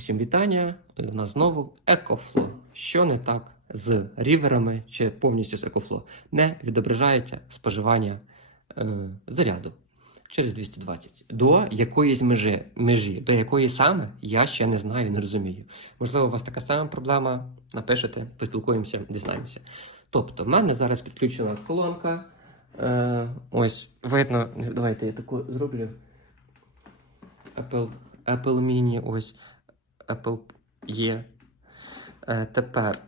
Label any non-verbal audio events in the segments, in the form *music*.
Усім вітання! У нас знову EcoFlow. Що не так з ріверами чи повністю з EcoFlow? Не відображається споживання е, заряду через 220. До якоїсь межі, межі, до якої саме я ще не знаю, не розумію. Можливо, у вас така сама проблема. Напишете, поспілкуємося, дізнаємося. Тобто, в мене зараз підключена колонка. Е, ось видно, давайте я таку зроблю. Apple, Apple Mini, ось Apple є. Е, тепер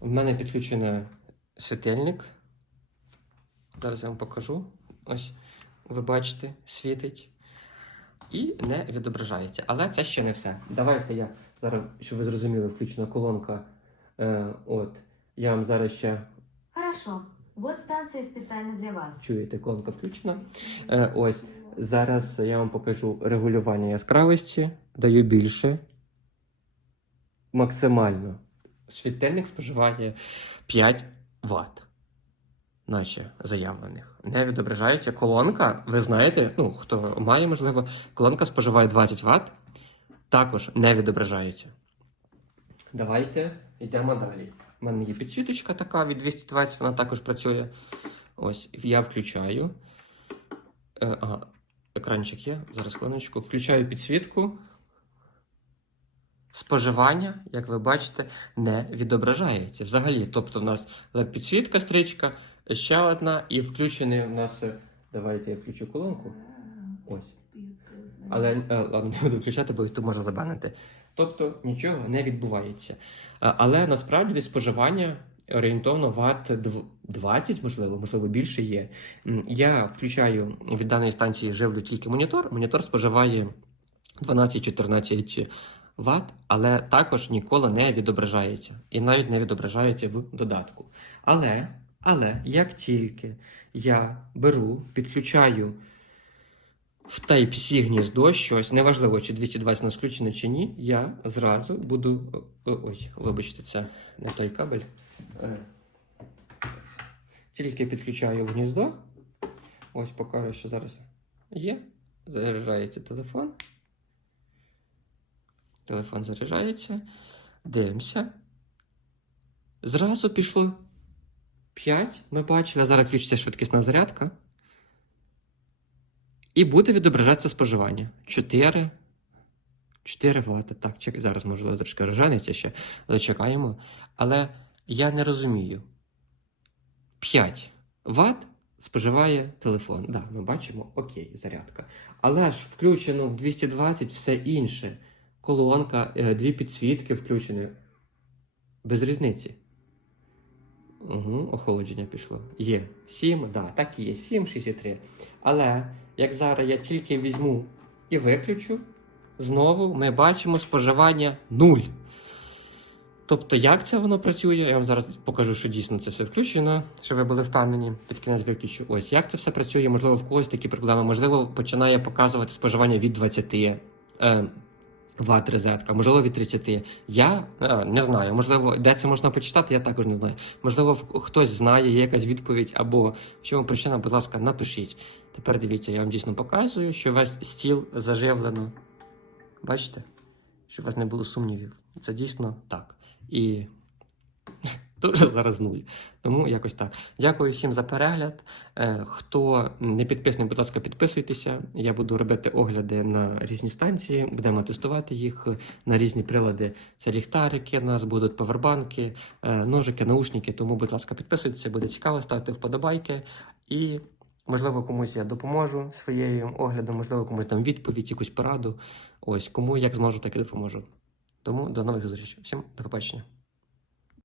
в мене підключений світильник. Зараз я вам покажу. Ось ви бачите, світить. І не відображається. Але це ще не все. Давайте я зараз, щоб ви зрозуміли, включена колонка. Е, от. Я вам зараз ще Хорошо. Вот станция специально для вас. чуєте, колонка включена. Е, ось. Зараз я вам покажу регулювання яскравості. Даю більше. Максимально. Світильник споживає 5 Вт. Наче заявлених. Не відображається колонка. Ви знаєте, ну, хто має, можливо, колонка споживає 20 Вт. Також не відображається. Давайте йдемо далі. У мене є підсвіточка така від 220, вона також працює. Ось, я включаю. Е, ага, екранчик є. Зараз хвилиночку. Включаю підсвітку. Споживання, як ви бачите, не відображається. Взагалі, тобто, в нас підсвітка, стрічка, ще одна, і включений у нас. е, Давайте я включу колонку. Ось. Але е, ладно, не буду включати, бо тут можна забанити. Тобто нічого не відбувається. Але насправді десь споживання орієнтовно ватт 20, можливо, можливо, більше є. Я включаю від даної станції живлю тільки монітор. Монітор споживає 12-14 Вт, але також ніколи не відображається. І навіть не відображається в додатку. Але, але як тільки я беру, підключаю в Type-C гніздо щось, неважливо, чи 220 у нас включено чи ні, я зразу буду. Ой, вибачте, це не той кабель. Е. Тільки підключаю в гніздо. Ось покажу, що зараз є. Заряджається телефон. Телефон заряджається. Дивимося. Зразу пішло 5. Ми бачили. Зараз включиться швидкісна зарядка. І буде відображатися споживання. 4. 4 Вт. Так, чекай, зараз можливо трошки розженеться ще. Зачекаємо. Але я не розумію. 5 Вт споживає телефон. Так, ми бачимо, окей, зарядка. Але ж включено в 220 все інше. Колонка, е, дві підсвітки включені. Без різниці. Угу, охолодження пішло. Є 7, да, так і є. 7, 6,3. Але як зараз я тільки візьму і виключу, знову ми бачимо споживання 0. Тобто, як це воно працює? Я вам зараз покажу, що дійсно це все включено, щоб ви були впевнені. Під кінець виключу. Ось як це все працює. Можливо, в когось такі проблеми. Можливо, починає показувати споживання від 20 е, ватт розетка, можливо, від 30. Я е, не знаю. Можливо, де це можна почитати, я також не знаю. Можливо, хтось знає, є якась відповідь, або в чому причина, будь ласка, напишіть. Тепер дивіться, я вам дійсно показую, що весь стіл заживлено. Бачите? Щоб у вас не було сумнівів. Це дійсно так. І дуже *laughs* зараз нуль. Тому якось так. Дякую всім за перегляд. Е, Хто не підписаний, будь ласка, підписуйтеся. Я буду робити огляди на різні станції, будемо тестувати їх на різні прилади. Це ліхтарики, у нас будуть павербанки, е, ножики, наушники. Тому, будь ласка, підписуйтеся, буде цікаво, ставте вподобайки. І, можливо, комусь я допоможу своєю оглядом, можливо, комусь дам відповідь, якусь пораду. Ось кому як зможу, так і допоможу. Тому до нових зустрічей. Всім до побачення.